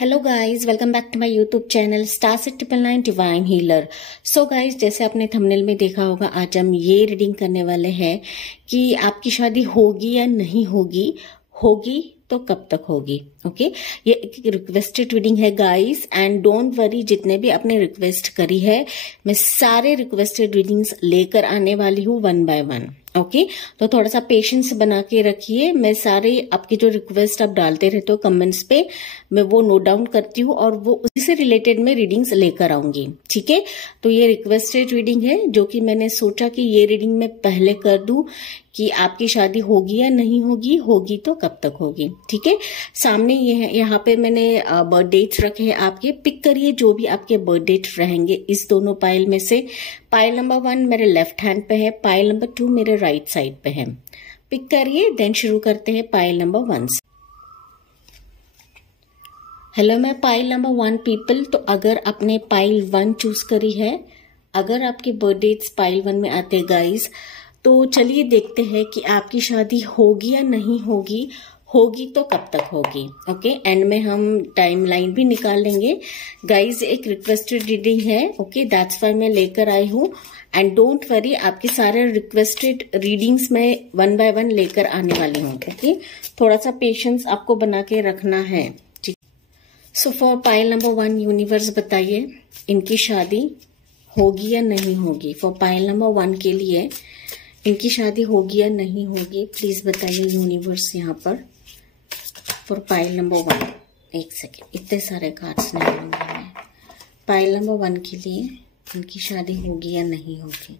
Hello guys, welcome back to my YouTube channel star 999 divine healer. So guys, जैसे आपने thumbnail में देखा होगा, आज हम ये रीडिंग करने वाले हैं कि आपकी शादी होगी या नहीं होगी, होगी तो कब तक होगी। ओके, ये एक रिक्वेस्टेड रीडिंग है गाइस, एंड डोंट वरी, जितने भी आपने रिक्वेस्ट करी है मैं सारे रिक्वेस्टेड रीडिंग्स लेकर आने वाली हूँ वन बाय वन। ओके, तो थोड़ा सा पेशेंस बना के रखिए। मैं सारे आपके जो रिक्वेस्ट आप डालते रहते हो कमेंट्स पे, मैं वो नोट डाउन करती हूँ और वो उसी से रिलेटेड में रीडिंग्स लेकर आऊंगी। ठीक है, तो ये रिक्वेस्टेड रीडिंग है जो कि मैंने सोचा कि ये रीडिंग मैं पहले कर दूं कि आपकी शादी होगी या नहीं होगी, होगी तो कब तक होगी। ठीक है, सामने ये है, यहाँ पे मैंने बर्थ डेट्स रखे हैं आपके। पिक करिए जो भी आपके बर्थ डेट रहेंगे इस दोनों पाइल में से। पाइल नंबर 1 मेरे लेफ्ट हैंड पे है, पाइल नंबर 2 मेरे राइट साइड पे है। पिक करिए, देन शुरू करते हैं पाइल नंबर 1 से। हेलो, मैं पाइल नंबर 1 पीपल। तो अगर आपने पाइल 1 चूज करी है, अगर आपके बर्थ डेट्स पाइल 1 में आते गाइस, तो चलिए देखते हैं कि आपकी शादी होगी या नहीं होगी, होगी तो कब तक होगी। ओके, एंड में हम टाइम लाइन भी निकाल लेंगे गाइज। एक रिक्वेस्टेड रीडिंग है, ओके, दैट्स वाई मैं लेकर आई हूँ। एंड डोंट वरी, आपके सारे रिक्वेस्टेड रीडिंग्स में वन बाय वन लेकर आने वाली हूँ। ओके, थोड़ा सा पेशेंस आपको बना के रखना है। ठीक, so for pile number 1 universe बताइए इनकी शादी होगी या नहीं होगी। फॉर पाइल नंबर 1 के लिए इनकी शादी होगी या नहीं होगी, प्लीज बताइए यूनिवर्स। यहाँ पर फॉर पाइल नंबर 1, एक सेकेंड, इतने सारे कार्ड्स नहीं होंगे। पाइल नंबर 1 के लिए इनकी शादी होगी या नहीं होगी।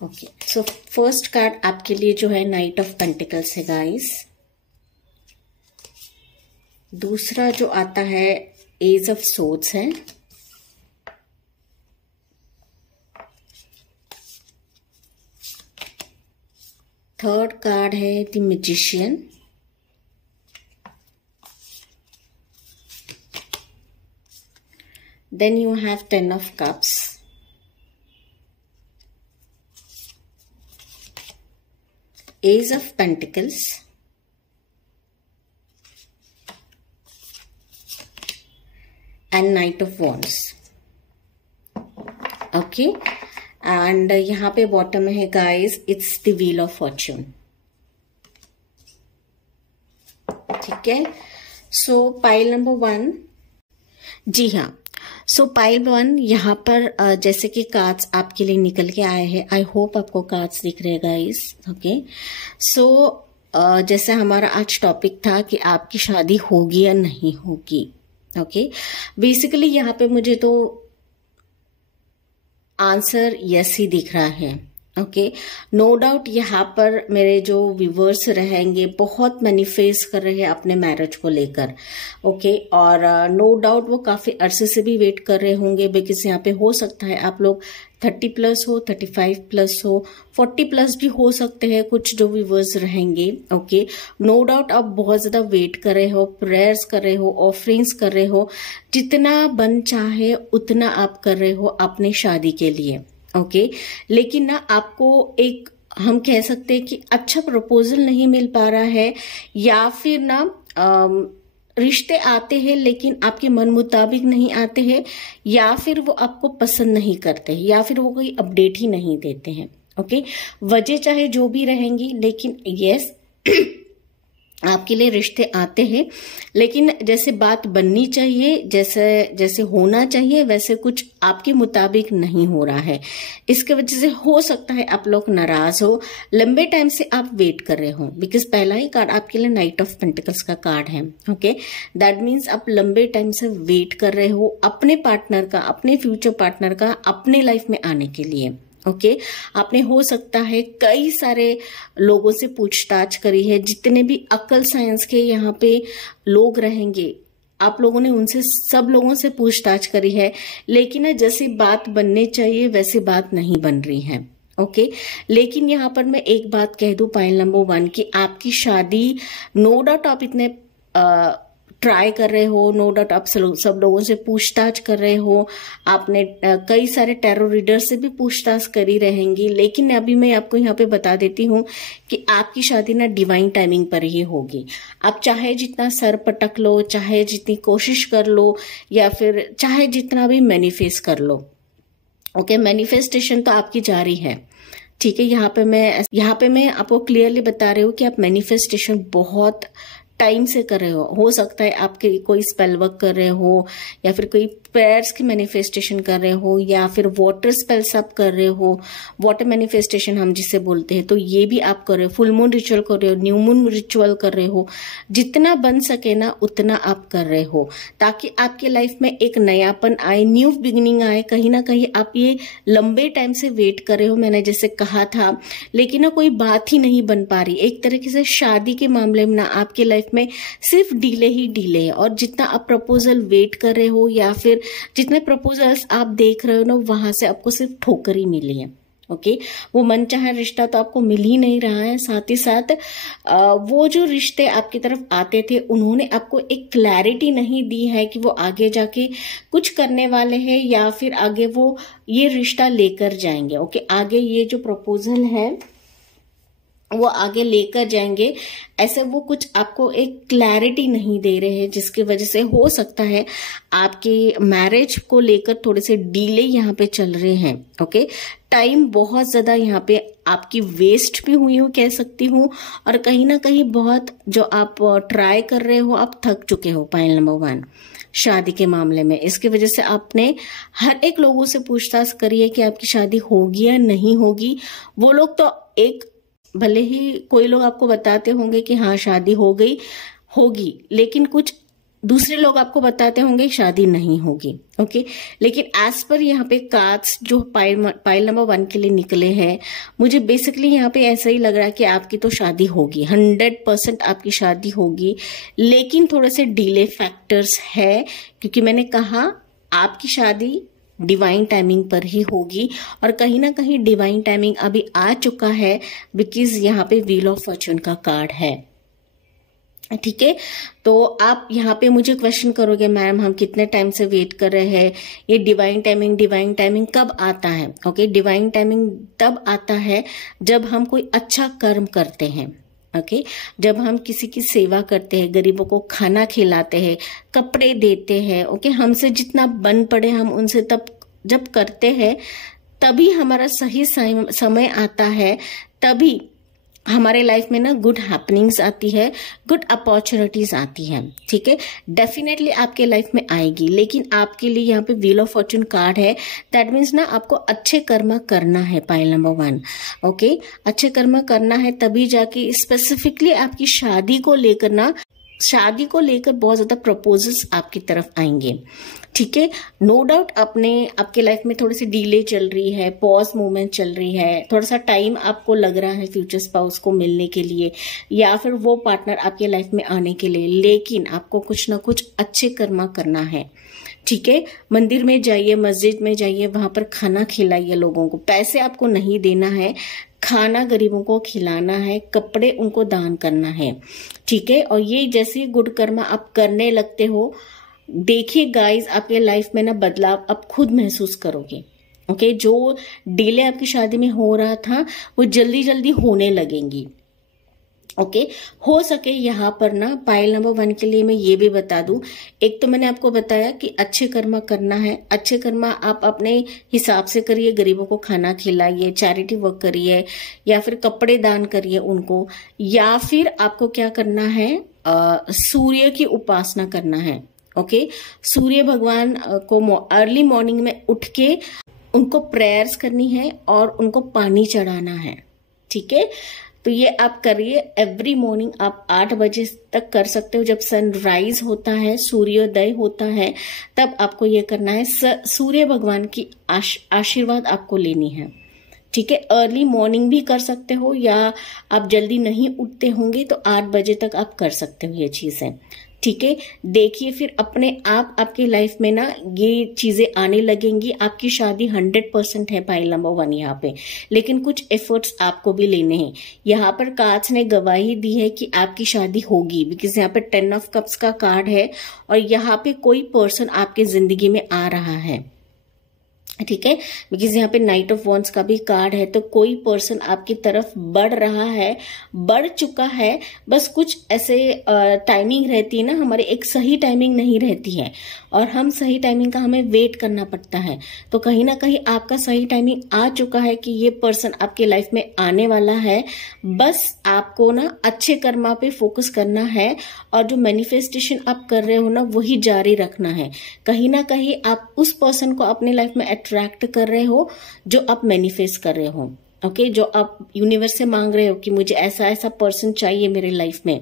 ओके, सो फर्स्ट कार्ड आपके लिए जो है नाइट ऑफ पेंटिकल्स है गाइस। दूसरा जो आता है एज ऑफ सोर्ड्स है। थर्ड कार्ड है the magician. Then you have 10 of cups. Ace of pentacles and knight of wands. Okay, and यहाँ पे बॉटम में है guys, it's the wheel of fortune. ठीक है, सो पाइल नंबर 1, जी हाँ, सो पाइल 1 यहाँ पर जैसे कि कार्ड्स आपके लिए निकल के आए हैं। आई होप आपको कार्ड्स दिख रहे हैं गाइस। ओके, सो जैसे हमारा आज टॉपिक था कि आपकी शादी होगी या नहीं होगी। ओके, बेसिकली यहाँ पे मुझे तो आंसर यस ही दिख रहा है। ओके, नो डाउट यहाँ पर मेरे जो व्यूवर्स रहेंगे बहुत मैनिफेस्ट कर रहे हैं अपने मैरिज को लेकर। ओके, और नो डाउट वो काफी अरसे से भी वेट कर रहे होंगे, बिकॉज यहाँ पे हो सकता है आप लोग 30 प्लस हो, 35 प्लस हो, 40 प्लस भी हो सकते हैं कुछ जो व्यूवर्स रहेंगे। ओके, नो डाउट आप बहुत ज्यादा वेट कर रहे हो, प्रेयर्स कर रहे हो, ऑफरिंग्स कर रहे हो, जितना बन चाहे उतना आप कर रहे हो अपनी शादी के लिए। ओके, लेकिन ना आपको एक, हम कह सकते हैं कि अच्छा प्रपोजल नहीं मिल पा रहा है, या फिर ना रिश्ते आते हैं लेकिन आपके मन मुताबिक नहीं आते हैं, या फिर वो आपको पसंद नहीं करते हैं, या फिर वो कोई अपडेट ही नहीं देते हैं। ओके, वजह चाहे जो भी रहेंगी, लेकिन यस आपके लिए रिश्ते आते हैं, लेकिन जैसे बात बननी चाहिए, जैसे जैसे होना चाहिए, वैसे कुछ आपके मुताबिक नहीं हो रहा है। इसके वजह से हो सकता है आप लोग नाराज हो, लंबे टाइम से आप वेट कर रहे हो, बिकॉज पहला ही कार्ड आपके लिए नाइट ऑफ पेंटिकल्स का कार्ड है। ओके, दैट मीन्स आप लंबे टाइम से वेट कर रहे हो अपने पार्टनर का, अपने फ्यूचर पार्टनर का अपने लाइफ में आने के लिए। ओके, आपने हो सकता है कई सारे लोगों से पूछताछ करी है, जितने भी अक्ल साइंस के यहाँ पे लोग रहेंगे आप लोगों ने उनसे, सब लोगों से पूछताछ करी है, लेकिन जैसी बात बननी चाहिए वैसी बात नहीं बन रही है। ओके, लेकिन यहाँ पर मैं एक बात कह दूं पाइल नंबर 1 की आपकी शादी, नो डाउट आप इतने ट्राई कर रहे हो, नो डाउट आप सब लोगों से पूछताछ कर रहे हो, आपने कई सारे टैरो रीडर से भी पूछताछ करी रहेंगी, लेकिन अभी मैं आपको यहाँ पे बता देती हूँ कि आपकी शादी ना डिवाइन टाइमिंग पर ही होगी। आप चाहे जितना सर पटक लो, चाहे जितनी कोशिश कर लो, या फिर चाहे जितना भी मैनिफेस्ट कर लो, ओके, मैनिफेस्टेशन तो आपकी जारी है, ठीक है। यहाँ पे मैं आपको क्लियरली बता रही हूँ कि आप मैनिफेस्टेशन बहुत टाइम से कर रहे हो सकता है आपके कोई स्पेल वर्क कर रहे हो, या फिर कोई प्रेयर्स की मैनिफेस्टेशन कर रहे हो, या फिर वाटर स्पेल्स आप कर रहे हो, वाटर मैनिफेस्टेशन हम जिसे बोलते हैं, तो ये भी आप कर रहे हो, फुल मून रिचुअल कर रहे हो, न्यू मून रिचुअल कर रहे हो, जितना बन सके ना उतना आप कर रहे हो, ताकि आपके लाइफ में एक नयापन आए, न्यू बिगिनिंग आए। कहीं ना कहीं आप ये लंबे टाइम से वेट कर रहे हो, मैंने जैसे कहा था, लेकिन ना कोई बात ही नहीं बन पा रही। एक तरीके से शादी के मामले में ना आपके लाइफ में सिर्फ डीले ही डीले है, और जितना आप प्रपोजल वेट कर रहे हो या फिर जितने प्रपोजल्स आप देख रहे हो ना, वहां से आपको सिर्फ ठोकर ही मिली है, ओके। वो मनचाहा रिश्ता तो आपको मिल ही नहीं रहा है, साथ ही साथ वो जो रिश्ते आपकी तरफ आते थे उन्होंने आपको एक क्लैरिटी नहीं दी है कि वो आगे जाके कुछ करने वाले हैं या फिर आगे वो ये रिश्ता लेकर जाएंगे, ओके। आगे ये जो प्रपोजल है वो आगे लेकर जाएंगे, ऐसे वो कुछ आपको एक क्लैरिटी नहीं दे रहे हैं, जिसकी वजह से हो सकता है आपके मैरिज को लेकर थोड़े से डीले यहाँ पे चल रहे हैं, ओके। टाइम बहुत ज्यादा यहाँ पे आपकी वेस्ट भी हुई हो कह सकती हूँ, और कहीं ना कहीं बहुत जो आप ट्राई कर रहे हो आप थक चुके हो। पाइल नंबर 1 शादी के मामले में, इसकी वजह से आपने हर एक लोगों से पूछताछ करी है कि आपकी शादी होगी या नहीं होगी। वो लोग तो एक भले ही कोई लोग आपको बताते होंगे कि हाँ शादी हो गई होगी, लेकिन कुछ दूसरे लोग आपको बताते होंगे शादी नहीं होगी, ओके। लेकिन एज पर यहाँ पे कार्ड्स जो पाइल नंबर 1 के लिए निकले हैं, मुझे बेसिकली यहाँ पे ऐसा ही लग रहा है कि आपकी तो शादी होगी, 100% आपकी शादी होगी, लेकिन थोड़े से डिले फैक्टर्स है, क्योंकि मैंने कहा आपकी शादी डिवाइन टाइमिंग पर ही होगी, और कहीं ना कहीं डिवाइन टाइमिंग अभी आ चुका है, बिकॉज यहाँ पे व्हील ऑफ फॉर्चून का कार्ड है, ठीक है। तो आप यहाँ पे मुझे क्वेश्चन करोगे, मैम हम कितने टाइम से वेट कर रहे हैं, ये डिवाइन टाइमिंग कब आता है, ओके। डिवाइन टाइमिंग तब आता है जब हम कोई अच्छा कर्म करते हैं, ओके। जब हम किसी की सेवा करते हैं, गरीबों को खाना खिलाते हैं, कपड़े देते हैं, ओके। हमसे जितना बन पड़े हम उनसे तब जब करते हैं, तभी हमारा सही समय आता है, तभी हमारे लाइफ में ना गुड हैपनिंग्स आती है, गुड अपॉर्चुनिटीज आती है, ठीक है। डेफिनेटली आपके लाइफ में आएगी, लेकिन आपके लिए यहाँ पे व्हील ऑफ फॉर्चून कार्ड है, दैट मीन्स ना आपको अच्छे कर्म करना है। पाइल नंबर 1, ओके, अच्छे कर्म करना है, तभी जाके स्पेसिफिकली आपकी शादी को लेकर बहुत ज्यादा प्रपोजल्स आपकी तरफ आएंगे, ठीक है। नो डाउट आपके लाइफ में थोड़ी सी डिले चल रही है, पॉज मूवमेंट चल रही है, थोड़ा सा टाइम आपको लग रहा है फ्यूचर स्पाउस को मिलने के लिए या फिर वो पार्टनर आपके लाइफ में आने के लिए, लेकिन आपको कुछ ना कुछ अच्छे कर्म करना है, ठीक है। मंदिर में जाइए, मस्जिद में जाइए, वहां पर खाना खिलाइए लोगों को, पैसे आपको नहीं देना है, खाना गरीबों को खिलाना है, कपड़े उनको दान करना है, ठीक है। और ये जैसे गुड कर्म आप करने लगते हो, देखिए गाइस आपके लाइफ में ना बदलाव आप खुद महसूस करोगे, ओके। जो डिले आपकी शादी में हो रहा था वो जल्दी जल्दी होने लगेंगी, ओके। हो सके यहाँ पर ना पाइल नंबर 1 के लिए मैं ये भी बता दूं, एक तो मैंने आपको बताया कि अच्छे कर्म करना है, अच्छे कर्म आप अपने हिसाब से करिए, गरीबों को खाना खिलाइए, चैरिटी वर्क करिए, या फिर कपड़े दान करिए उनको, या फिर आपको क्या करना है, सूर्य की उपासना करना है, ओके। सूर्य भगवान को अर्ली मॉर्निंग में उठ के उनको प्रेयर्स करनी है और उनको पानी चढ़ाना है, ठीक है। तो ये आप करिए, एवरी मॉर्निंग आप 8 बजे तक कर सकते हो, जब सनराइज होता है, सूर्योदय होता है, तब आपको ये करना है। सूर्य भगवान की आशीर्वाद आपको लेनी है, ठीक है। अर्ली मॉर्निंग भी कर सकते हो, या आप जल्दी नहीं उठते होंगे तो 8 बजे तक आप कर सकते हो ये चीजें, ठीक है, देखिए फिर अपने आप आपकी लाइफ में ना ये चीजें आने लगेंगी। आपकी शादी 100% है पाइल नंबर 1 यहाँ पे, लेकिन कुछ एफर्ट्स आपको भी लेने हैं। यहाँ पर कार्ड्स ने गवाही दी है कि आपकी शादी होगी, बिकॉज यहाँ पे 10 ऑफ कप्स का कार्ड है और यहाँ पे कोई पर्सन आपके जिंदगी में आ रहा है, ठीक है, बिकॉज यहाँ पे नाइट ऑफ वॉन्ड्स का भी कार्ड है। तो कोई पर्सन आपकी तरफ बढ़ रहा है, बढ़ चुका है, बस कुछ ऐसे टाइमिंग रहती है ना हमारी, एक सही टाइमिंग नहीं रहती है और हम सही टाइमिंग का हमें वेट करना पड़ता है। तो कहीं ना कहीं आपका सही टाइमिंग आ चुका है कि ये पर्सन आपके लाइफ में आने वाला है। बस आपको ना अच्छे कर्मा पे फोकस करना है और जो मैनिफेस्टेशन आप कर रहे हो ना वही जारी रखना है। कहीं ना कहीं आप उस पर्सन को अपने लाइफ में अट्रैक्ट कर रहे हो जो आप मैनिफेस्ट कर रहे हो। ओके, जो आप यूनिवर्स से मांग रहे हो कि मुझे ऐसा ऐसा पर्सन चाहिए मेरे लाइफ में,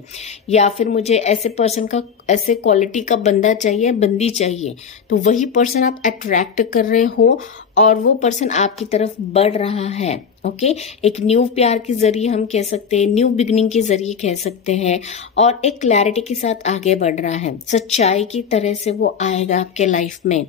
या फिर मुझे ऐसे पर्सन का, ऐसे क्वालिटी का बंदा चाहिए, बंदी चाहिए, तो वही पर्सन आप अट्रैक्ट कर रहे हो और वो पर्सन आपकी तरफ बढ़ रहा है। ओके, एक न्यू प्यार के जरिए हम कह सकते हैं, न्यू बिगनिंग के जरिए कह सकते हैं, और एक क्लैरिटी के साथ आगे बढ़ रहा है, सच्चाई की तरह से वो आएगा आपके लाइफ में।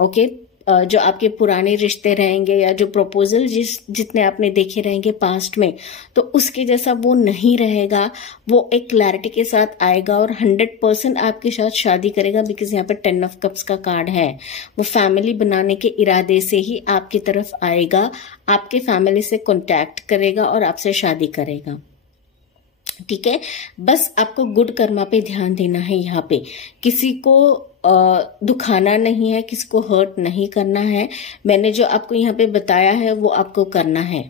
ओके, जो आपके पुराने रिश्ते रहेंगे या जो प्रपोजल जितने आपने देखे रहेंगे पास्ट में, तो उसके जैसा वो नहीं रहेगा। वो एक क्लैरिटी के साथ आएगा और 100% आपके साथ शादी करेगा, बिकॉज यहाँ पे 10 ऑफ कप्स का कार्ड है। वो फैमिली बनाने के इरादे से ही आपकी तरफ आएगा, आपके फैमिली से कॉन्टैक्ट करेगा और आपसे शादी करेगा। ठीक है, बस आपको गुड कर्मा पे ध्यान देना है। यहाँ पे किसी को दुखाना नहीं है, किसी को हर्ट नहीं करना है। मैंने जो आपको यहाँ पे बताया है वो आपको करना है।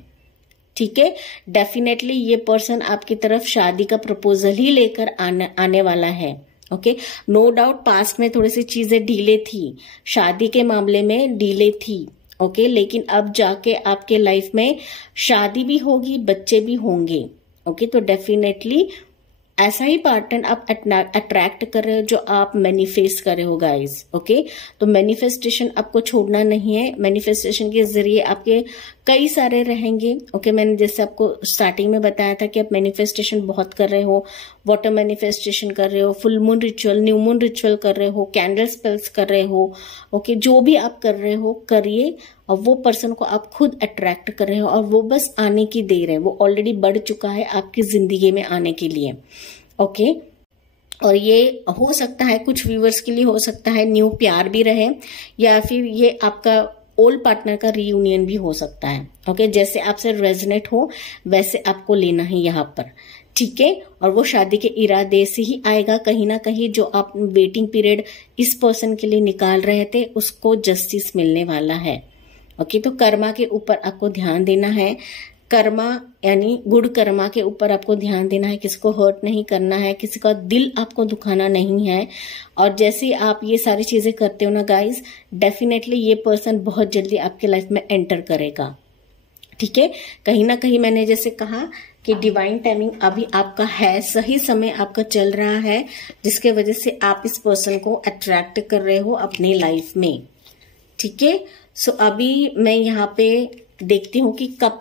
ठीक है, डेफिनेटली ये पर्सन आपकी तरफ शादी का प्रपोजल ही लेकर आने वाला है। ओके, नो डाउट पास्ट में थोड़ी सी चीजें डीले थी, शादी के मामले में डीले थी। ओके, लेकिन अब जाके आपके लाइफ में शादी भी होगी, बच्चे भी होंगे। ओके, तो डेफिनेटली ऐसा ही पार्टनर आप अट्रैक्ट कर रहे हो जो आप मैनिफेस्ट कर रहे हो गाइस। ओके, तो मैनिफेस्टेशन आपको छोड़ना नहीं है। मैनिफेस्टेशन के जरिए आपके कई सारे रहेंगे। ओके, मैंने जैसे आपको स्टार्टिंग में बताया था कि आप मैनिफेस्टेशन बहुत कर रहे हो, वाटर मैनिफेस्टेशन कर रहे हो, full moon ritual, new moon ritual कर रहे हो, कैंडल स्पेल्स कर रहे हो। ओके, जो भी आप कर रहे हो करिए, और वो पर्सन को आप खुद अट्रैक्ट कर रहे हो और वो बस आने की देर है, वो ऑलरेडी बढ़ चुका है आपकी जिंदगी में आने के लिए। ओके, और ये हो सकता है कुछ व्यूअर्स के लिए हो सकता है न्यू प्यार भी रहे, या फिर ये आपका ओल्ड पार्टनर का रीयूनियन भी हो सकता है। ओके, जैसे आपसे रेजोनेट हो वैसे आपको लेना है यहाँ पर। ठीक है, और वो शादी के इरादे से ही आएगा। कहीं ना कहीं जो आप वेटिंग पीरियड इस पर्सन के लिए निकाल रहे थे उसको जस्टिस मिलने वाला है। ओके, तो कर्मा के ऊपर आपको ध्यान देना है। कर्मा यानी गुड कर्मा के ऊपर आपको ध्यान देना है, किसी को हर्ट नहीं करना है, किसी का दिल आपको दुखाना नहीं है। और जैसे आप ये सारी चीजें करते हो ना गाइस, डेफिनेटली ये पर्सन बहुत जल्दी आपके लाइफ में एंटर करेगा। ठीक है, कहीं ना कहीं मैंने जैसे कहा कि डिवाइन टाइमिंग अभी आपका है, सही समय आपका चल रहा है, जिसके वजह से आप इस पर्सन को अट्रैक्ट कर रहे हो अपनी लाइफ में। ठीक है, सो अभी मैं यहाँ पे देखती हूँ कि कब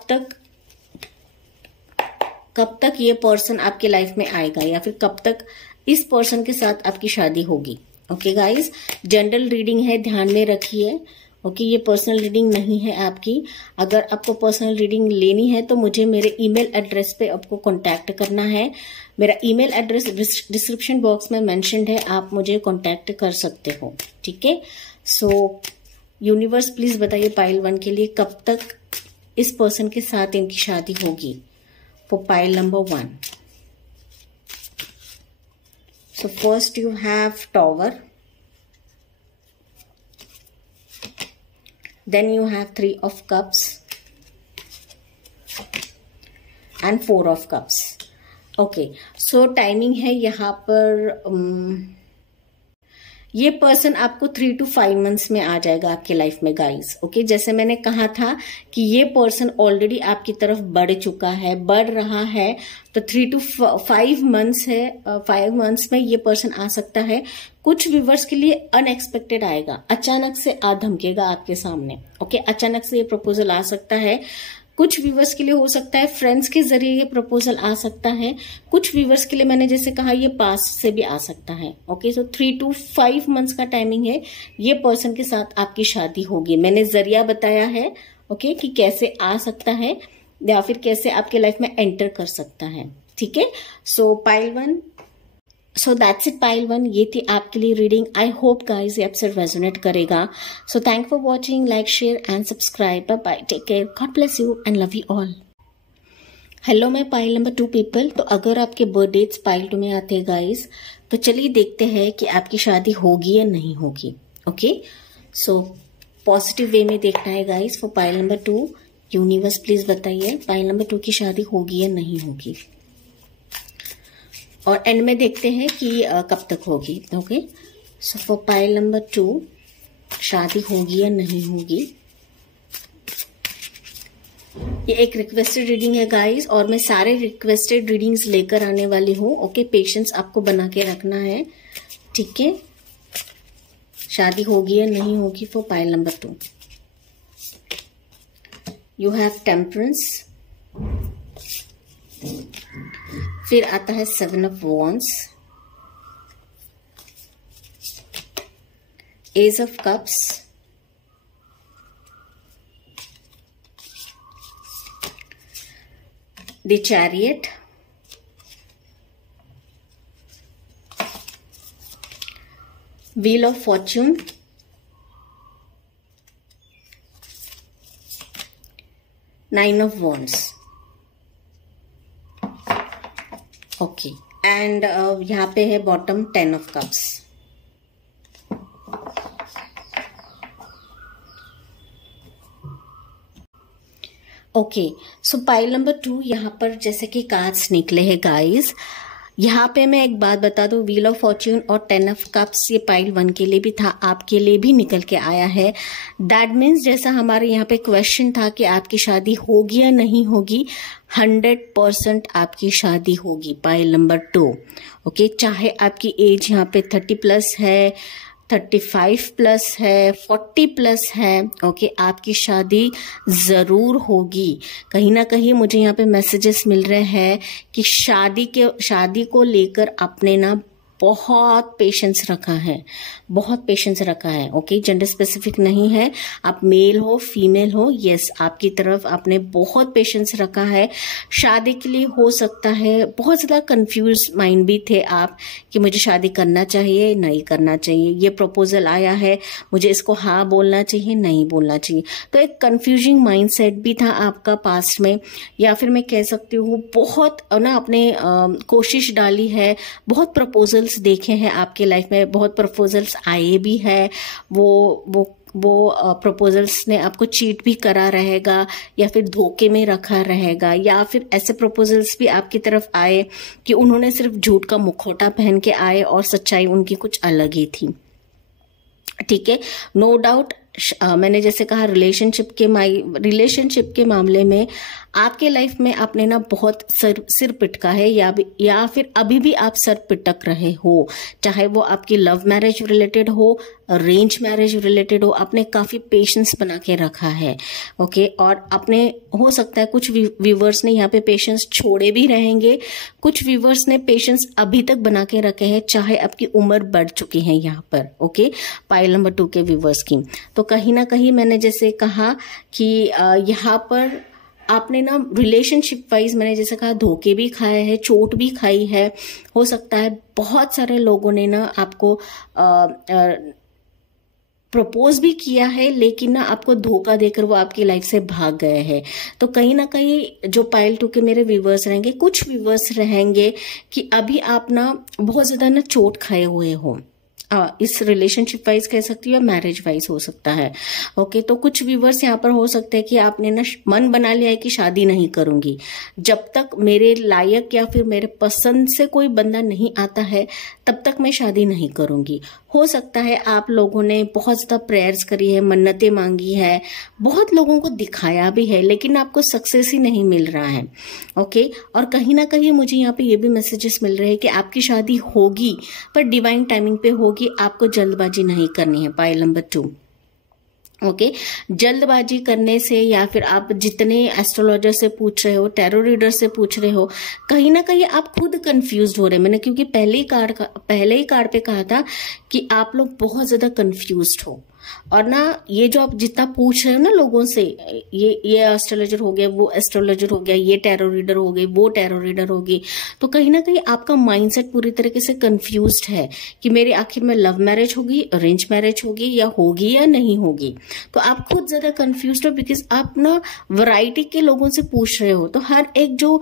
तक ये पर्सन आपके लाइफ में आएगा, या फिर कब तक इस पर्सन के साथ आपकी शादी होगी। ओके गाइस, जनरल रीडिंग है, ध्यान में रखिए। ओके, ये पर्सनल रीडिंग नहीं है आपकी। अगर आपको पर्सनल रीडिंग लेनी है तो मुझे मेरे ईमेल एड्रेस पे आपको कांटेक्ट करना है। मेरा ईमेल एड्रेस डिस्क्रिप्शन बॉक्स में मेंशन्ड है, आप मुझे कांटेक्ट कर सकते हो। ठीक है, सो यूनिवर्स प्लीज बताइए पाइल 1 के लिए कब तक इस पर्सन के साथ इनकी शादी होगी। For pile number 1, so first you have tower, then you have 3 of cups and 4 of cups. Okay, so timing है यहाँ पर ये पर्सन आपको 3 to 5 मंथ्स में आ जाएगा आपके लाइफ में गाइस। ओके, जैसे मैंने कहा था कि ये पर्सन ऑलरेडी आपकी तरफ बढ़ चुका है, बढ़ रहा है, तो 3 to 5 मंथ्स है। 5 मंथ्स में ये पर्सन आ सकता है। कुछ व्यूवर्स के लिए अनएक्सपेक्टेड आएगा, अचानक से आ धमकेगा आपके सामने। ओके, अचानक से ये प्रपोजल आ सकता है। कुछ व्यूवर्स के लिए हो सकता है फ्रेंड्स के जरिए ये प्रपोजल आ सकता है, कुछ व्यूवर्स के लिए मैंने जैसे कहा ये पास से भी आ सकता है। ओके, सो 3 to 5 मंथ्स का टाइमिंग है, ये पर्सन के साथ आपकी शादी होगी। मैंने जरिया बताया है ओके कि कैसे आ सकता है या फिर कैसे आपके लाइफ में एंटर कर सकता है। ठीक है, सो pile 1, so that's it pile 1, ये थी आपके लिए रीडिंग। आई होप गाइज ये आपसे रेजोनेट करेगा। So thank for watching, like share and subscribe. Bye bye, take care, God bless you and love you all. Hello, मैं पाइल नंबर 2 पीपल। तो अगर आपके बर्थडेज पाइल 2 में आते हैं गाइज, तो चलिए देखते हैं कि आपकी शादी होगी या नहीं होगी। ओके, सो पॉजिटिव वे में देखना है guys for pile number 2। Universe please बताइए पाइल नंबर 2 की शादी होगी या नहीं होगी, और एंड में देखते हैं कि कब तक होगी। Okay, so for pile number 2 शादी होगी या नहीं होगी। ये एक रिक्वेस्टेड रीडिंग है गाइस, और मैं सारे रिक्वेस्टेड रीडिंग्स लेकर आने वाली हूँ। ओके, पेशेंस आपको बना के रखना है। ठीक है, शादी होगी या नहीं होगी for pile number 2। You have temperance, फिर आता है 7 of wands, ace of cups, the chariot, wheel of fortune, nine of wands. Okay, and यहाँ पे है bottom 10 of cups. Okay, so pile number 2 यहाँ पर जैसे कि कार्ड्स निकले हैं गाइस। यहाँ पे मैं एक बात बता दूं, व्हील ऑफ फॉर्च्यून और 10 ऑफ कप्स ये पाइल 1 के लिए भी था, आपके लिए भी निकल के आया है। दैट मीन्स जैसा हमारे यहाँ पे क्वेश्चन था कि आपकी शादी होगी या नहीं होगी, 100% आपकी शादी होगी पाइल नंबर 2। ओके, चाहे आपकी एज यहाँ पे 30 प्लस है, 35 प्लस है, 40 प्लस है। ओके, आपकी शादी जरूर होगी। कहीं ना कहीं मुझे यहाँ पे मैसेजेस मिल रहे हैं कि शादी को लेकर आपने ना बहुत पेशेंस रखा है, बहुत पेशेंस रखा है। ओके, जेंडर स्पेसिफिक नहीं है, आप मेल हो फीमेल हो, यस आपकी तरफ आपने बहुत पेशेंस रखा है। शादी के लिए हो सकता है बहुत ज़्यादा कंफ्यूज माइंड भी थे आप कि मुझे शादी करना चाहिए नहीं करना चाहिए, ये प्रपोजल आया है मुझे इसको हाँ बोलना चाहिए नहीं बोलना चाहिए। तो एक कंफ्यूजिंग माइंडसेट भी था आपका पास्ट में, या फिर मैं कह सकती हूँ बहुत ना आपने कोशिश डाली है, बहुत प्रपोजल्स देखे हैं आपके लाइफ में, बहुत प्रपोजल्स आए भी है। वो प्रपोजल्स ने आपको चीट भी करा रहेगा या फिर धोखे में रखा रहेगा, या फिर ऐसे प्रपोजल्स भी आपकी तरफ आए कि उन्होंने सिर्फ झूठ का मुखौटा पहन के आए और सच्चाई उनकी कुछ अलग ही थी। ठीक है, नो डाउट मैंने जैसे कहा रिलेशनशिप के मामले में आपके लाइफ में आपने ना बहुत सिर पिटका है, या फिर अभी भी आप सर पिटक रहे हो, चाहे वो आपकी लव मैरिज रिलेटेड हो, अरेंज मैरिज रिलेटेड हो, आपने काफी पेशेंस बना के रखा है। ओके, और आपने हो सकता है कुछ व्यूवर्स ने यहाँ पे पेशेंस छोड़े भी रहेंगे, कुछ व्यूवर्स ने पेशेंस अभी तक बना के रखे हैं, चाहे आपकी उम्र बढ़ चुकी है यहाँ पर। ओके, पाइल नंबर 2 के व्यूवर्स की तो कहीं ना कहीं मैंने जैसे कहा कि यहाँ पर आपने ना रिलेशनशिप वाइज मैंने जैसे कहा धोखे भी खाए हैं, चोट भी खाई है। हो सकता है बहुत सारे लोगों ने ना आपको प्रपोज भी किया है, लेकिन ना आपको धोखा देकर वो आपकी लाइफ से भाग गए हैं। तो कहीं ना कहीं जो पाइल 2 के मेरे व्यूवर्स रहेंगे, कुछ व्यूवर्स रहेंगे कि अभी आप ना बहुत ज्यादा ना चोट खाए हुए हो, इस रिलेशनशिप वाइज कह सकती हूँ, मैरिज वाइज हो सकता है। ओके, तो कुछ व्यूवर्स यहाँ पर हो सकते हैं कि आपने ना मन बना लिया है कि शादी नहीं करूंगी, जब तक मेरे लायक या फिर मेरे पसंद से कोई बंदा नहीं आता है तब तक मैं शादी नहीं करूंगी। हो सकता है आप लोगों ने बहुत ज्यादा प्रेयर्स करी है, मन्नतें मांगी है, बहुत लोगों को दिखाया भी है, लेकिन आपको सक्सेस ही नहीं मिल रहा है। ओके, और कहीं ना कहीं मुझे यहाँ पे ये भी मैसेजेस मिल रहे हैं कि आपकी शादी होगी पर डिवाइन टाइमिंग पे होगी, आपको जल्दबाजी नहीं करनी है पाइल नंबर 2। ओके जल्दबाजी करने से या फिर आप जितने एस्ट्रोलॉजर से पूछ रहे हो, टैरो रीडर से पूछ रहे हो, कहीं ना कहीं आप खुद कंफ्यूज हो रहे हैं। मैंने क्योंकि पहले ही कार्ड पे कहा था कि आप लोग बहुत ज्यादा कंफ्यूज्ड हो, और ना ये जो आप जितना पूछ रहे हो ना लोगों से, ये एस्ट्रोलॉजर हो गया, वो एस्ट्रोलॉजर हो गया, ये टैरो रीडर हो गई, वो टैरो रीडर होगी, तो कहीं ना कहीं आपका माइंडसेट पूरी तरीके से कंफ्यूज्ड है कि मेरे आखिर में लव मैरिज होगी, अरेंज मैरिज होगी, या होगी या नहीं होगी। तो आप खुद ज्यादा कंफ्यूज्ड हो बिकॉज आप ना वैरायटी के लोगों से पूछ रहे हो। तो हर एक जो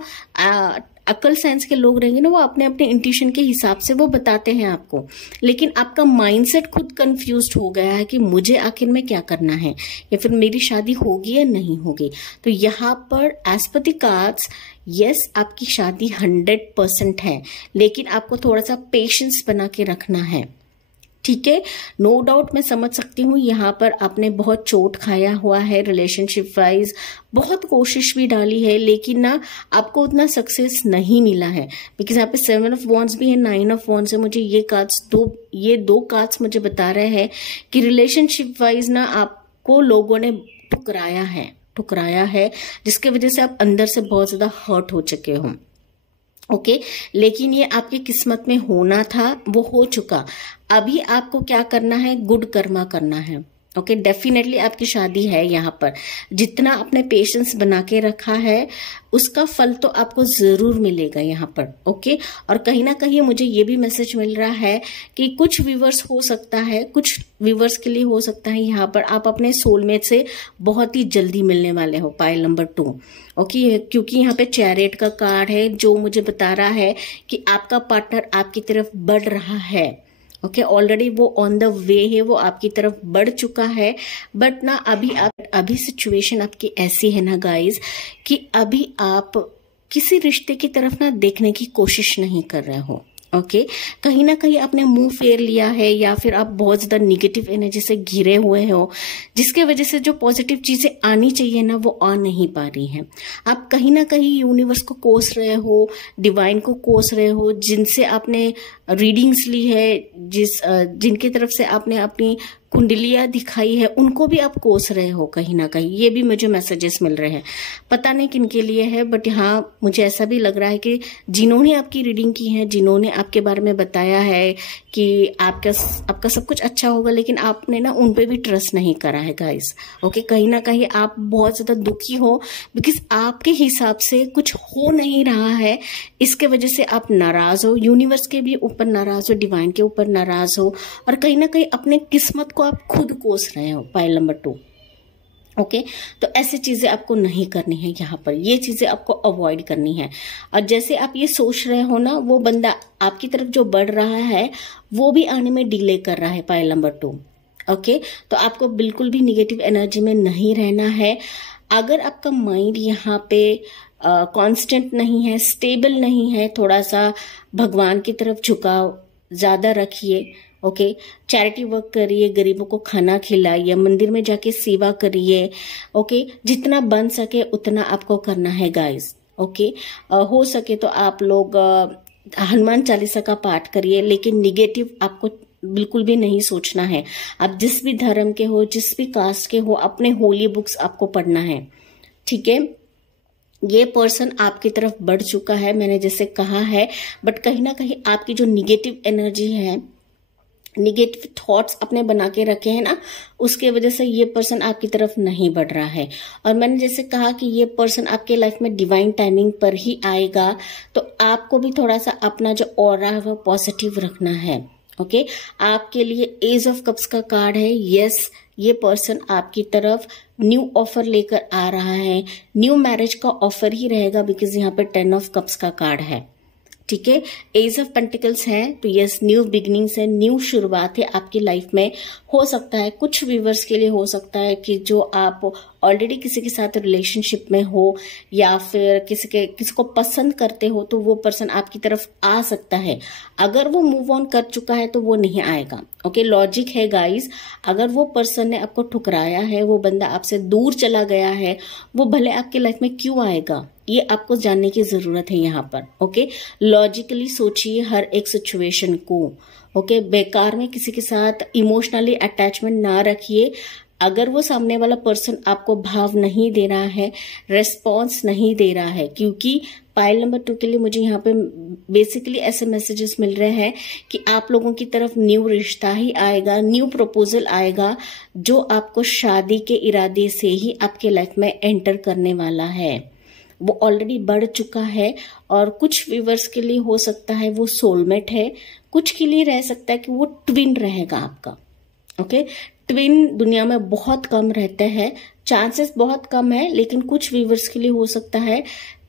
अकल साइंस के लोग रहेंगे ना, वो अपने अपने इंट्यूशन के हिसाब से वो बताते हैं आपको, लेकिन आपका माइंडसेट खुद कंफ्यूज्ड हो गया है कि मुझे आखिर में क्या करना है, या फिर मेरी शादी होगी या नहीं होगी। तो यहाँ पर as per the cards, yes आपकी शादी 100% है, लेकिन आपको थोड़ा सा पेशेंस बना के रखना है। ठीक है, नो डाउट मैं समझ सकती हूँ यहाँ पर आपने बहुत चोट खाया हुआ है रिलेशनशिप वाइज, बहुत कोशिश भी डाली है, लेकिन ना आपको उतना सक्सेस नहीं मिला है। बिकॉज यहाँ पे 7 ऑफ वॉन्ड्स भी है, 9 ऑफ वॉन्ड्स है। मुझे ये दो कार्ड्स मुझे बता रहे हैं कि रिलेशनशिप वाइज ना आपको लोगों ने ठुकराया है, जिसके वजह से आप अंदर से बहुत ज्यादा हर्ट हो चुके हो। ओके लेकिन ये आपकी किस्मत में होना था, वो हो चुका। अभी आपको क्या करना है, गुड कर्मा करना है। ओके डेफिनेटली आपकी शादी है। यहाँ पर जितना आपने पेशेंस बना के रखा है उसका फल तो आपको जरूर मिलेगा यहाँ पर। ओके और कहीं ना कहीं मुझे ये भी मैसेज मिल रहा है कि कुछ व्यूवर्स हो सकता है, कुछ व्यूवर्स के लिए हो सकता है यहाँ पर आप अपने सोलमेट से बहुत ही जल्दी मिलने वाले हो, पाइल नंबर 2। ओके क्योंकि यहाँ पे चैरियट का कार्ड है जो मुझे बता रहा है कि आपका पार्टनर आपकी तरफ बढ़ रहा है। ओके ऑलरेडी वो ऑन द वे है, वो आपकी तरफ बढ़ चुका है। बट ना अभी सिचुएशन आपकी ऐसी है ना गाइज कि अभी आप किसी रिश्ते की तरफ ना देखने की कोशिश नहीं कर रहे हो। ओके कहीं ना कहीं आपने मुंह फेर लिया है, या फिर आप बहुत ज्यादा निगेटिव एनर्जी से घिरे हुए हो, जिसके वजह से जो पॉजिटिव चीजें आनी चाहिए ना वो आ नहीं पा रही हैं। आप कहीं ना कहीं यूनिवर्स को कोस रहे हो, डिवाइन को कोस रहे हो, जिनसे आपने रीडिंग्स ली है, जिनकी तरफ से आपने अपनी कुंडलियां दिखाई है, उनको भी आप कोस रहे हो कहीं ना कहीं। ये भी मुझे मैसेजेस मिल रहे हैं, पता नहीं किन के लिए है, बट हाँ मुझे ऐसा भी लग रहा है कि जिन्होंने आपकी रीडिंग की है, जिन्होंने आपके बारे में बताया है कि आपका सब कुछ अच्छा होगा, लेकिन आपने ना उन पे भी ट्रस्ट नहीं करा है गाइस। ओके कहीं ना कहीं आप बहुत ज्यादा दुखी हो बिकॉज आपके हिसाब से कुछ हो नहीं रहा है, इसके वजह से आप नाराज हो, यूनिवर्स के भी ऊपर नाराज हो, डिवाइन के ऊपर नाराज हो, और कहीं ना कहीं अपने किस्मत को आप खुद कोस रहे हो, पाइल नंबर 2। ओके तो ऐसी चीजें आपको नहीं करनी है यहाँ पर, ये चीजें आपको अवॉइड करनी है। और जैसे आप ये सोच रहे हो ना, वो बंदा आपकी तरफ जो बढ़ रहा है वो भी आने में डिले कर रहा है, पाइल नंबर 2। ओके तो आपको बिल्कुल भी निगेटिव एनर्जी में नहीं रहना है। अगर आपका माइंड यहाँ पे कांस्टेंट नहीं है, स्टेबल नहीं है, थोड़ा सा भगवान की तरफ झुकाव ज्यादा रखिए। ओके चैरिटी वर्क करिए, गरीबों को खाना खिलाइए, मंदिर में जाके सेवा करिए। ओके जितना बन सके उतना आपको करना है गाइस। ओके हो सके तो आप लोग हनुमान चालीसा का पाठ करिए, लेकिन निगेटिव आपको बिल्कुल भी नहीं सोचना है। आप जिस भी धर्म के हो, जिस भी कास्ट के हो, अपने होली बुक्स आपको पढ़ना है। ठीक है ये पर्सन आपकी तरफ बढ़ चुका है, मैंने जैसे कहा है, बट कहीं ना कहीं आपकी जो निगेटिव एनर्जी है, निगेटिव थॉट्स अपने बना के रखे हैं ना, उसके वजह से ये पर्सन आपकी तरफ नहीं बढ़ रहा है। और मैंने जैसे कहा कि ये पर्सन आपके लाइफ में डिवाइन टाइमिंग पर ही आएगा, तो आपको भी थोड़ा सा अपना जो ऑरा है वो पॉजिटिव रखना है। ओके आपके लिए एज ऑफ कप्स का कार्ड है। यस ये पर्सन आपकी तरफ न्यू ऑफर लेकर आ रहा है, न्यू मैरिज का ऑफर ही रहेगा, बिकॉज यहाँ पे 10 ऑफ कप्स का कार्ड है। ठीक है एज ऑफ पेंटिकल्स है, तो यस न्यू बिगिनिंग्स है, न्यू शुरुआत है आपकी लाइफ में। हो सकता है कुछ व्यूवर्स के लिए हो सकता है कि जो आप ऑलरेडी किसी के साथ रिलेशनशिप में हो, या फिर किसी को पसंद करते हो, तो वो पर्सन आपकी तरफ आ सकता है। अगर वो मूव ऑन कर चुका है तो वो नहीं आएगा। ओके लॉजिक है गाइस, अगर वो पर्सन ने आपको ठुकराया है, वो बंदा आपसे दूर चला गया है, वो भले आपकी लाइफ में क्यों आएगा, ये आपको जानने की जरूरत है यहाँ पर। ओके लॉजिकली सोचिए हर एक सिचुएशन को। ओके बेकार में किसी के साथ इमोशनली अटैचमेंट ना रखिए। अगर वो सामने वाला पर्सन आपको भाव नहीं दे रहा है, रेस्पॉन्स नहीं दे रहा है, क्योंकि पाइल नंबर 2 के लिए मुझे यहाँ पे बेसिकली ऐसे मैसेजेस मिल रहे हैं कि आप लोगों की तरफ न्यू रिश्ता ही आएगा, न्यू प्रपोजल आएगा जो आपको शादी के इरादे से ही आपके लाइफ में एंटर करने वाला है। वो ऑलरेडी बढ़ चुका है और कुछ व्यूवर्स के लिए हो सकता है वो सोलमेट है, कुछ के लिए रह सकता है कि वो ट्विन रहेगा आपका। ओके, ट्विन दुनिया में बहुत कम रहते हैं, चांसेस बहुत कम है, लेकिन कुछ व्यूवर्स के लिए हो सकता है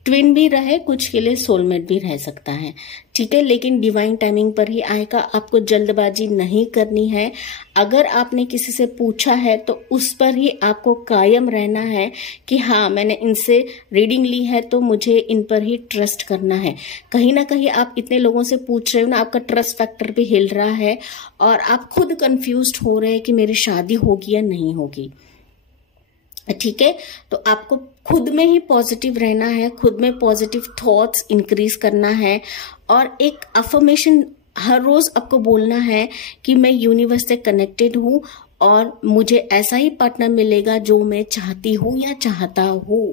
ट्विन भी रहे, कुछ के लिए सोलमेट भी रह सकता है। ठीक है, लेकिन डिवाइन टाइमिंग पर ही आएगा, आपको जल्दबाजी नहीं करनी है। अगर आपने किसी से पूछा है तो उस पर ही आपको कायम रहना है कि हाँ मैंने इनसे रीडिंग ली है तो मुझे इन पर ही ट्रस्ट करना है। कहीं ना कहीं आप इतने लोगों से पूछ रहे हो ना, आपका ट्रस्ट फैक्टर भी हिल रहा है और आप खुद कंफ्यूज्ड हो रहे हैं कि मेरी शादी होगी या नहीं होगी। ठीक है, तो आपको खुद में ही पॉजिटिव रहना है, खुद में पॉजिटिव थॉट्स इंक्रीज करना है और एक अफर्मेशन हर रोज आपको बोलना है कि मैं यूनिवर्स से कनेक्टेड हूं और मुझे ऐसा ही पार्टनर मिलेगा जो मैं चाहती हूं या चाहता हूं।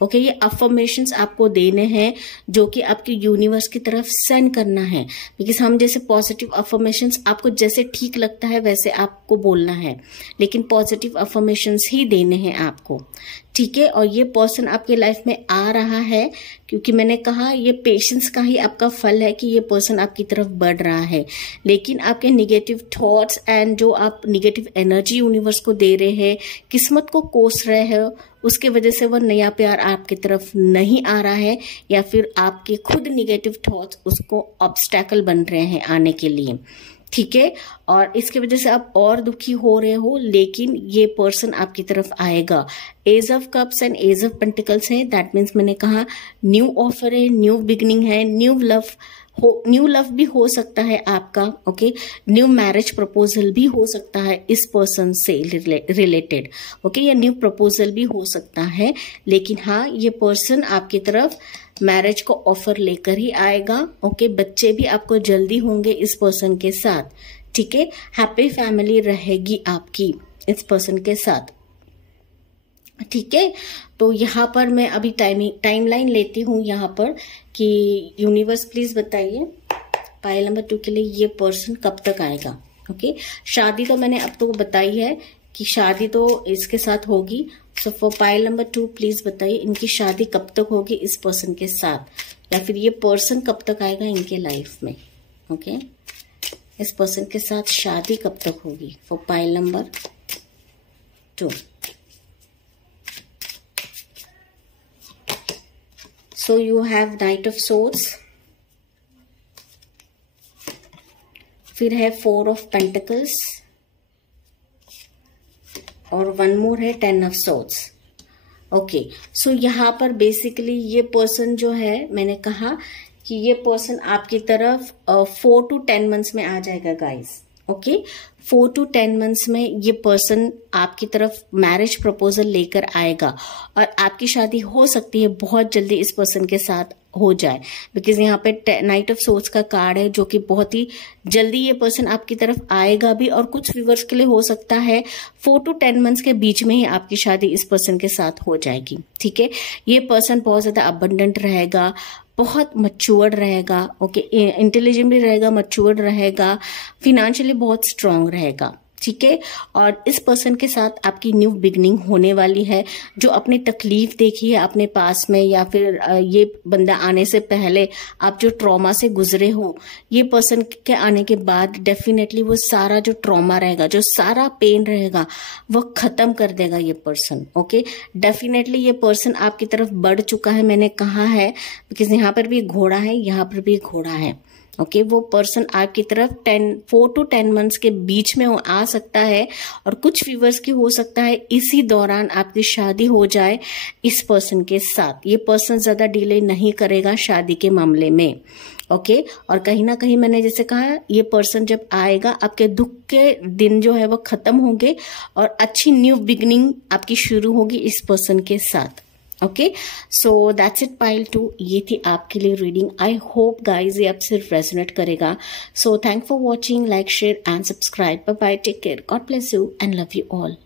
ओके, ये अफर्मेशंस आपको देने हैं जो कि आपकी यूनिवर्स की तरफ सेंड करना है, बिकॉज हम जैसे पॉजिटिव अफर्मेशंस आपको जैसे ठीक लगता है वैसे आपको बोलना है, लेकिन पॉजिटिव अफर्मेशंस ही देने हैं आपको। ठीक है, और ये पर्सन आपके लाइफ में आ रहा है क्योंकि मैंने कहा ये पेशेंस का ही आपका फल है कि ये पर्सन आपकी तरफ बढ़ रहा है, लेकिन आपके निगेटिव थॉट्स एंड जो आप निगेटिव एनर्जी यूनिवर्स को दे रहे हैं, किस्मत को कोस रहे हो, उसके वजह से वो नया प्यार आपकी तरफ नहीं आ रहा है, या फिर आपके खुद निगेटिव थॉट्स उसको ऑब्स्टैकल बन रहे हैं आने के लिए। ठीक है, और इसकी वजह से आप और दुखी हो रहे हो, लेकिन ये पर्सन आपकी तरफ आएगा। Ace of cups and ace of pentacles है, दैट मीन्स मैंने कहा न्यू ऑफर है, न्यू बिगनिंग है, न्यू लव भी हो सकता है आपका। ओके, न्यू मैरिज प्रपोजल भी हो सकता है इस पर्सन से रिलेटेड। ओके, या न्यू प्रपोजल भी हो सकता है, लेकिन हाँ ये पर्सन आपकी तरफ मैरिज को ऑफर लेकर ही आएगा। ओके, बच्चे भी आपको जल्दी होंगे इस पर्सन के साथ। ठीक है, हैप्पी फैमिली रहेगी आपकी इस पर्सन के साथ। ठीक है, तो यहाँ पर मैं अभी टाइमलाइन लेती हूँ यहाँ पर कि यूनिवर्स प्लीज बताइए पाइल नंबर 2 के लिए ये पर्सन कब तक आएगा। ओके, शादी तो मैंने अब तो बताई है कि शादी तो इसके साथ होगी। So for pile number 2 please बताइए इनकी शादी कब तक होगी इस पर्सन के साथ, या फिर ये पर्सन कब तक आएगा इनके लाइफ में। ओके, इस पर्सन के साथ शादी कब तक होगी for pile number 2। So you have Knight of Swords, फिर है 4 of Pentacles और वन मोर है 10 of Swords। ओके, सो यहाँ पर बेसिकली ये पर्सन जो है, मैंने कहा कि ये पर्सन आपकी तरफ 4 to 10 मंथ्स में आ जाएगा गाइस। ओके, 4 to 10 मंथ्स में ये पर्सन आपकी तरफ मैरिज प्रपोजल लेकर आएगा और आपकी शादी हो सकती है बहुत जल्दी इस पर्सन के साथ हो जाए, बिकॉज यहाँ पे नाइट ऑफ सोर्ड्स का कार्ड है जो कि बहुत ही जल्दी ये पर्सन आपकी तरफ आएगा भी, और कुछ व्यूअर्स के लिए हो सकता है 4 to 10 मंथ्स के बीच में ही आपकी शादी इस पर्सन के साथ हो जाएगी। ठीक है, ये पर्सन बहुत ज्यादा अबंडेंट रहेगा, बहुत मच्योर्ड रहेगा। ओके, इंटेलिजेंट भी रहेगा, मच्योर्ड रहेगा, फिनेंशियली बहुत स्ट्रांग रहेगा। ठीक है, और इस पर्सन के साथ आपकी न्यू बिगनिंग होने वाली है। जो अपनी तकलीफ देखी है अपने पास में, या फिर ये बंदा आने से पहले आप जो ट्रॉमा से गुजरे हो, ये पर्सन के आने के बाद डेफिनेटली वो सारा जो ट्रॉमा रहेगा, जो सारा पेन रहेगा, वो खत्म कर देगा ये पर्सन। ओके, डेफिनेटली ये पर्सन आपकी तरफ बढ़ चुका है, मैंने कहा है, बिकॉज यहाँ पर भी एक घोड़ा है, यहाँ पर भी एक घोड़ा है। ओके, वो पर्सन आपकी तरफ 4 to 10 मंथ्स के बीच में आ सकता है, और कुछ व्यूअर्स की हो सकता है इसी दौरान आपकी शादी हो जाए इस पर्सन के साथ। ये पर्सन ज्यादा डिले नहीं करेगा शादी के मामले में। ओके, और कहीं ना कहीं मैंने जैसे कहा, ये पर्सन जब आएगा आपके दुख के दिन जो है वो खत्म होंगे और अच्छी न्यू बिगनिंग आपकी शुरू होगी इस पर्सन के साथ। Okay, so that's it pile 2, ये थी आपके लिए रीडिंग। आई होप गाइज ये आप सिर्फ रेजोनेट करेगा। So thank for watching, like share and subscribe. Bye bye, take care, God bless you and love you all.